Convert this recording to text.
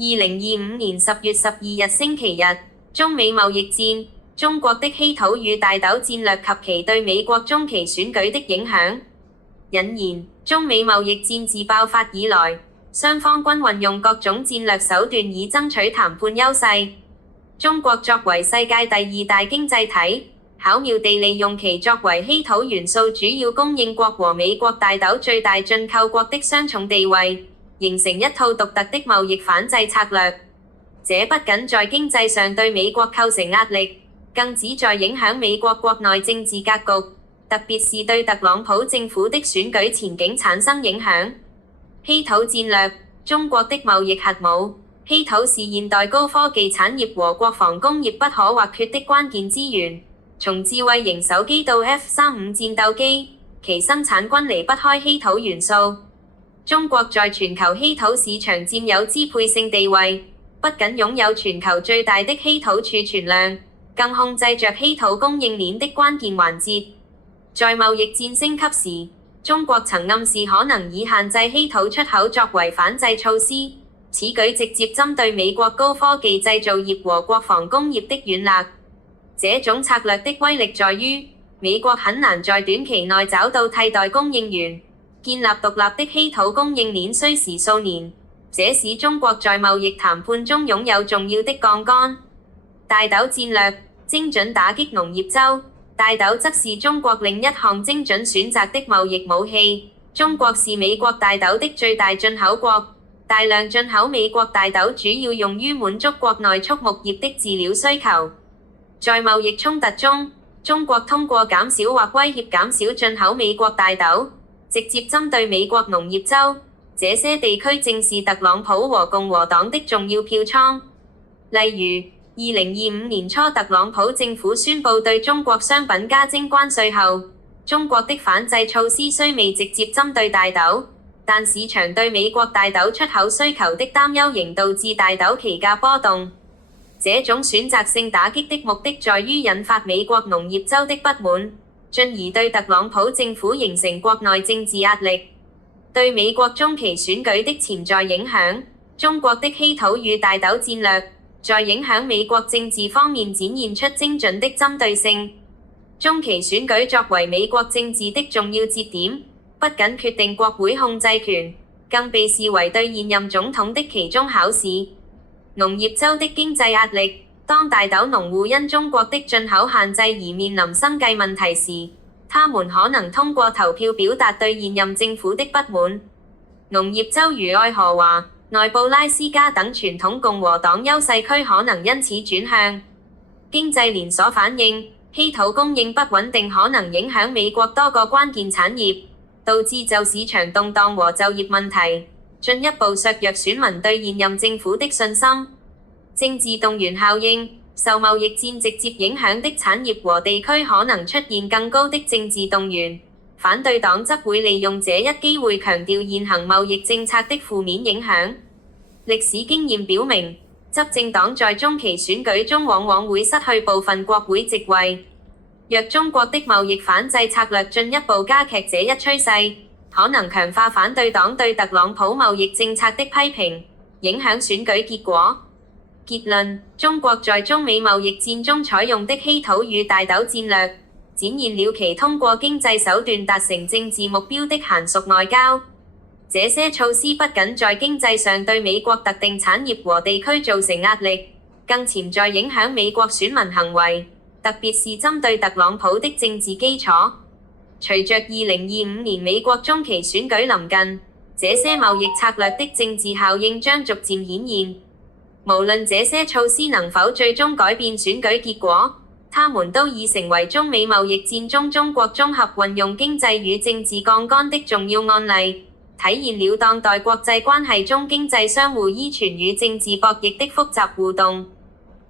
2025年10月12日星期日，中美貿易戰，中國的稀土與大豆戰略及其對美國中期選舉的影響。引言：中美貿易戰自爆發以來，雙方均運用各種戰略手段以爭取談判優勢。中國作為世界第二大經濟體，巧妙地利用其作為稀土元素主要供應國和美國大豆最大進購國的雙重地位，形成一套獨特的貿易反制策略。這不僅在經濟上對美國構成壓力，更旨在影響美國國內政治格局，特別是對特朗普政府的選舉前景產生影響。稀土戰略，中國的貿易核武。稀土是現代高科技產業和國防工業不可或缺的關鍵資源，從智慧型手機到 F-35戰鬥機，其生產均離不開稀土元素。中國在全球稀土市場佔有支配性地位，不僅擁有全球最大的稀土儲存量，更控制着稀土供應鏈的關鍵環節。在貿易戰升級時，中國曾暗示可能以限制稀土出口作為反制措施，此舉直接針對美國高科技製造業和國防工業的軟肋。這種策略的威力在於，美國很難在短期內找到替代供應源。建立獨立的稀土供應鏈需時數年，這使中國在貿易談判中擁有重要的槓桿。大豆戰略，精準打擊農業州。大豆則是中國另一項精準選擇的貿易武器。中國是美國大豆的最大進口國，大量進口美國大豆主要用於滿足國內畜牧業的飼料需求。在貿易衝突中，中國通過減少或威脅減少進口美國大豆，直接針對美國農業州，這些地區正是特朗普和共和黨的重要票倉。例如，2025年初特朗普政府宣布對中國商品加徵關稅後，中國的反制措施雖未直接針對大豆，但市場對美國大豆出口需求的擔憂仍導致大豆期價波動。這種選擇性打擊的目的在於引發美國農業州的不滿，進而對特朗普政府形成國內政治壓力。對美國中期選舉的潛在影響，中國的稀土與大豆戰略，在影響美國政治方面展現出精準的針對性。中期選舉作為美國政治的重要節點，不僅決定國會控制權，更被視為對現任總統的期中考試。農業州的經濟壓力，當大豆農戶因中國的進口限制而面臨生計問題時，他們可能通過投票表達對現任政府的不滿。農業州如愛荷華、內布拉斯加等傳統共和黨優勢區可能因此轉向。經濟連鎖反應，稀土供應不穩定可能影響美國多個關鍵產業，導致就市場動盪和就業問題，進一步削弱選民對現任政府的信心。政治動員效應，受貿易戰直接影響的產業和地區可能出現更高的政治動員，反對黨則會利用這一機會強調現行貿易政策的負面影響。歷史經驗表明，執政黨在中期選舉中往往會失去部分國會席位。若中國的貿易反制策略進一步加劇這一趨勢，可能強化反對黨對特朗普貿易政策的批評，影響選舉結果。結論：中國在中美貿易戰中採用的稀土與大豆戰略，展現了其通過經濟手段達成政治目標的嫻熟外交。這些措施不僅在經濟上對美國特定產業和地區造成壓力，更潛在影響美國選民行為，特別是針對特朗普的政治基礎。隨着2025年美國中期選舉臨近，這些貿易策略的政治效應將逐漸顯現。無論這些措施能否最終改變選舉結果，他們都已成為中美貿易戰中中國綜合運用經濟與政治槓桿的重要案例，體現了當代國際關係中經濟相互依存與政治博弈的複雜互動。